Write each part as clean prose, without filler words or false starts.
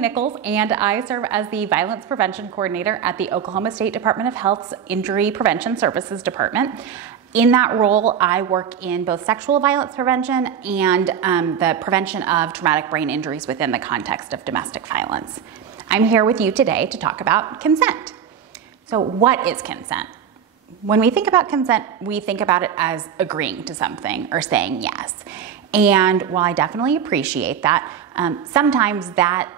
Stephanie Nicholls, and I serve as the Violence Prevention Coordinator at the Oklahoma State Department of Health's Injury Prevention Services Department. In that role, I work in both sexual violence prevention and the prevention of traumatic brain injuries within the context of domestic violence. I'm here with you today to talk about consent. So what is consent? When we think about consent, we think about it as agreeing to something or saying yes. And while I definitely appreciate that, sometimes that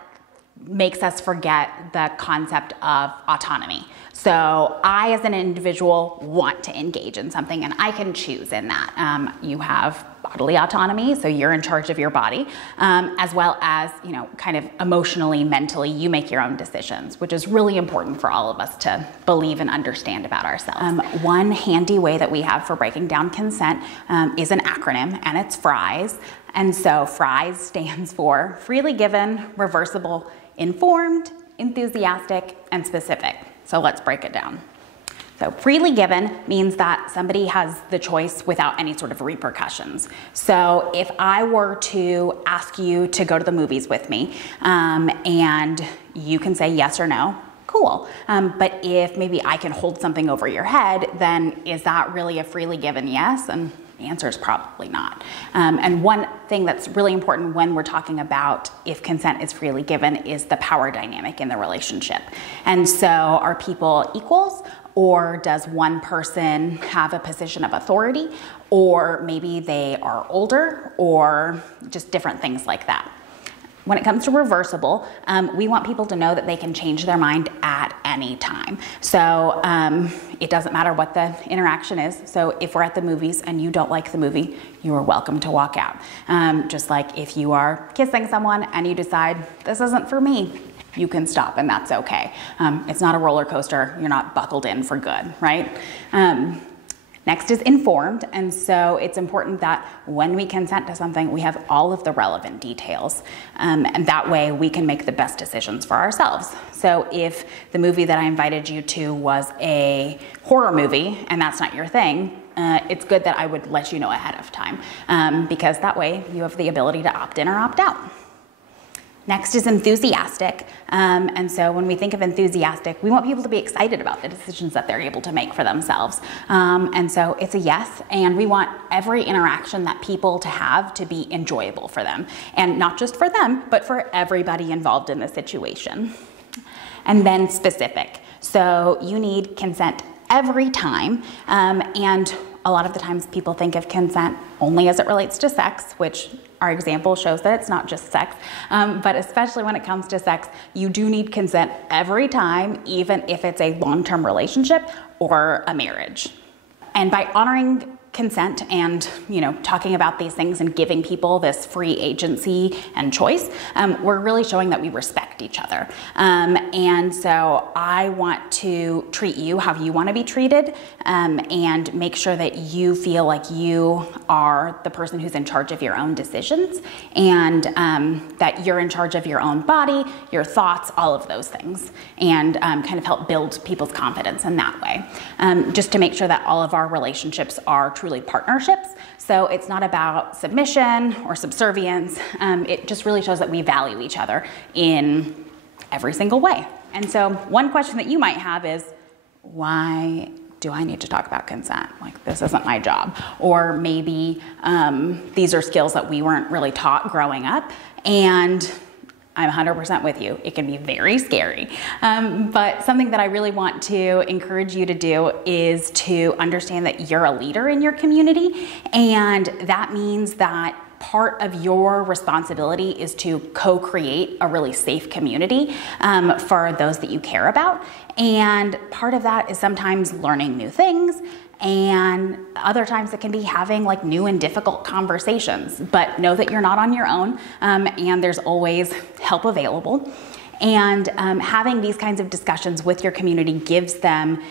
makes us forget the concept of autonomy. So I, as an individual, want to engage in something, and I can choose in that. You have bodily autonomy, so you're in charge of your body, as well as, kind of emotionally, mentally, you make your own decisions, which is really important for all of us to believe and understand about ourselves. One handy way that we have for breaking down consent is an acronym, and it's FRIES. And so FRIES stands for freely given, reversible, informed, enthusiastic, and specific. So let's break it down. So freely given means that somebody has the choice without any sort of repercussions. So if I were to ask you to go to the movies with me, and you can say yes or no, cool. But if maybe I can hold something over your head, then is that really a freely given yes? And the answer is probably not. And one thing that's really important when we're talking about if consent is freely given is the power dynamic in the relationship. And so are people equals, or does one person have a position of authority, or maybe they are older, or just different things like that. When it comes to reversible, we want people to know that they can change their mind at any time. So it doesn't matter what the interaction is. So if we're at the movies and you don't like the movie, you are welcome to walk out. Just like if you are kissing someone and you decide, this isn't for me, you can stop, and that's okay. It's not a roller coaster. You're not buckled in for good, right? Next is informed, and so it's important that when we consent to something, we have all of the relevant details, and that way we can make the best decisions for ourselves. So if the movie that I invited you to was a horror movie, and that's not your thing, it's good that I would let you know ahead of time, because that way you have the ability to opt in or opt out. Next is enthusiastic, and so when we think of enthusiastic, we want people to be excited about the decisions that they're able to make for themselves. And so it's a yes, and we want every interaction that people to have to be enjoyable for them, and not just for them, but for everybody involved in the situation. And then specific. So you need consent every time, and a lot of the times people think of consent only as it relates to sex, which our example shows that it's not just sex, but especially when it comes to sex, you do need consent every time, even if it's a long-term relationship or a marriage. And by honoring consent and talking about these things and giving people this free agency and choice, we're really showing that we respect each other. And so I want to treat you how you want to be treated, and make sure that you feel like you are the person who's in charge of your own decisions, and that you're in charge of your own body, your thoughts, all of those things, and kind of help build people's confidence in that way. Just to make sure that all of our relationships are truly partnerships. So it's not about submission or subservience. It just really shows that we value each other in every single way. And so one question that you might have is, why do I need to talk about consent? Like, this isn't my job. Or maybe these are skills that we weren't really taught growing up, and I'm 100% with you. It can be very scary. But something that I really want to encourage you to do is to understand that you're a leader in your community. And that means that part of your responsibility is to co-create a really safe community for those that you care about. And part of that is sometimes learning new things, and other times it can be having like new and difficult conversations. But know that you're not on your own, and there's always help available. And having these kinds of discussions with your community gives them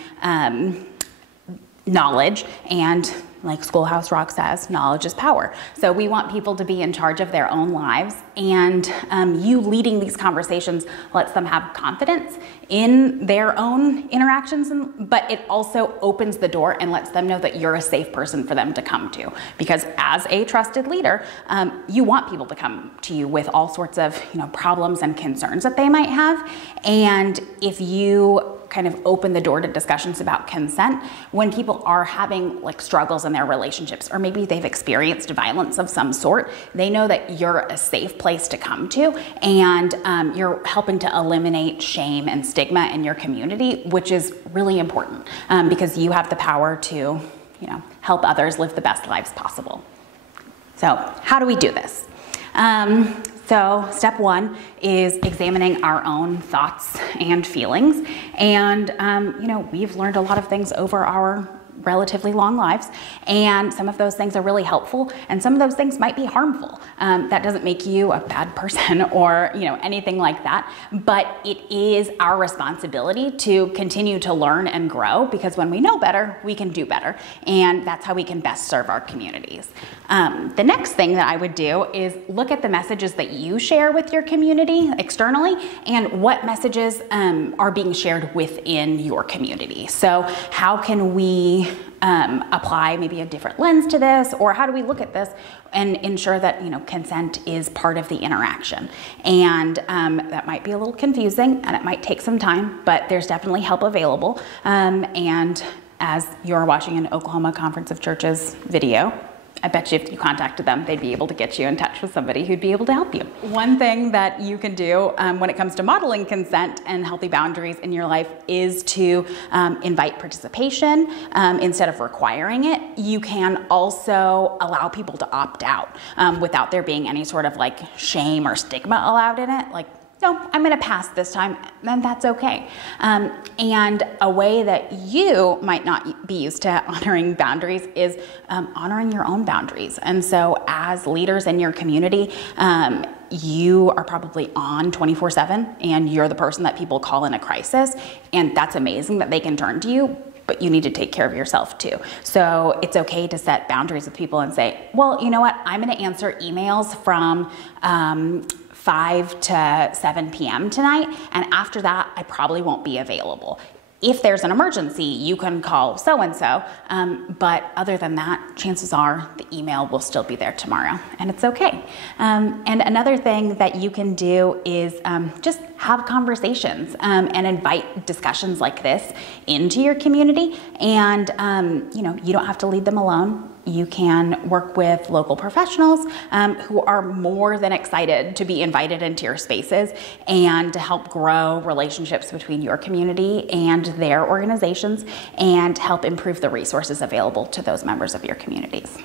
knowledge and like Schoolhouse Rock says, knowledge is power. So we want people to be in charge of their own lives, and you leading these conversations lets them have confidence in their own interactions, but it also opens the door and lets them know that you're a safe person for them to come to. Because as a trusted leader, you want people to come to you with all sorts of problems and concerns that they might have. And if you kind of open the door to discussions about consent, when people are having like struggles in their relationships, or maybe they've experienced violence of some sort, they know that you're a safe place to come to, and you're helping to eliminate shame and stigma in your community, which is really important because you have the power to help others live the best lives possible. So how do we do this? So step one is examining our own thoughts and feelings. And, we've learned a lot of things over our relatively long lives, and some of those things are really helpful, and some of those things might be harmful. That doesn't make you a bad person or anything like that, but it is our responsibility to continue to learn and grow, because when we know better, we can do better, and that's how we can best serve our communities. The next thing that I would do is look at the messages that you share with your community externally, and what messages are being shared within your community. So how can we apply maybe a different lens to this, or how do we look at this and ensure that consent is part of the interaction? And that might be a little confusing, and it might take some time, but there's definitely help available. And as you're watching an Oklahoma Conference of Churches video, I bet you if you contacted them, they'd be able to get you in touch with somebody who'd be able to help you. One thing that you can do when it comes to modeling consent and healthy boundaries in your life is to invite participation instead of requiring it. You can also allow people to opt out without there being any sort of like shame or stigma allowed in it. Like, no, I'm going to pass this time, then that's okay. And a way that you might not be used to honoring boundaries is honoring your own boundaries. And so as leaders in your community, you are probably on 24/7, and you're the person that people call in a crisis, and that's amazing that they can turn to you, but you need to take care of yourself too. So it's okay to set boundaries with people and say, well, you know what, I'm going to answer emails from 5 to 7 p.m. tonight, and after that, I probably won't be available. If there's an emergency, you can call so-and-so, but other than that, chances are the email will still be there tomorrow, and it's okay. And another thing that you can do is just have conversations and invite discussions like this into your community, and you don't have to lead them alone. You can work with local professionals who are more than excited to be invited into your spaces and to help grow relationships between your community and their organizations, and help improve the resources available to those members of your communities.